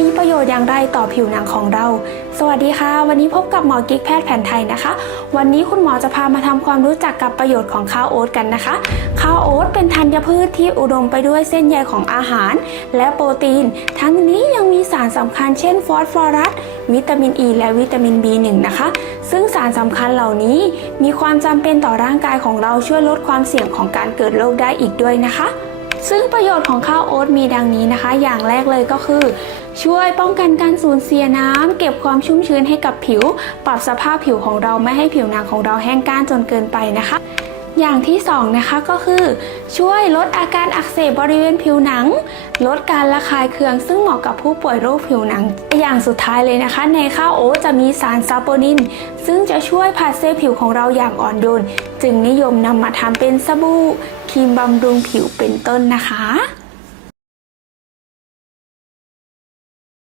มีประโยชน์อย่างไรต่อผิวหนังของเรา สวัสดีค่ะ วันนี้พบกับหมอกิ๊กแพทย์แผนไทยนะคะ วันนี้คุณหมอจะพามาทำความรู้จักกับประโยชน์ของข้าวโอ๊ตกันนะคะ ข้าวโอ๊ตเป็นธัญพืชที่อุดมไปด้วยเส้นใยของอาหาร และโปรตีน ทั้งนี้ยังมีสารสำคัญเช่นฟอสฟอรัสวิตามินอ e ีและวิตามิน B1 นะคะ ซึ่งสารสำคัญเหล่านี้มีความจำเป็นต่อร่างกายของเราช่วยลดความเสี่ยงของการเกิดโรคได้อีกด้วยนะคะ ซึ่งประโยชน์ของข้าวโอ๊ตมีดังนี้นะคะ อย่างแรกเลยก็คือ ช่วยป้องกันการสูญเสียน้ำเก็บความชุ่มชื้นให้กับผิว ปรับสภาพผิวของเราไม่ให้ผิวหนังของเราแห้งก้านจนเกินไปนะคะ อย่างที่สองนะคะก็คือ ช่วยลดอาการอักเสบบริเวณผิวหนัง ลดการระคายเคืองซึ่งเหมาะกับผู้ป่วยโรคผิวหนัง อย่างสุดท้ายเลยนะคะ ในข้าวโอ๊ตจะมีสารซาโปนิน ซึ่งจะช่วยผัดเซลล์ผิวของเราอย่างอ่อนโยนจึงนิยมนำมาทำเป็นสบู่ครีมบำรุงผิวเป็นต้นนะคะ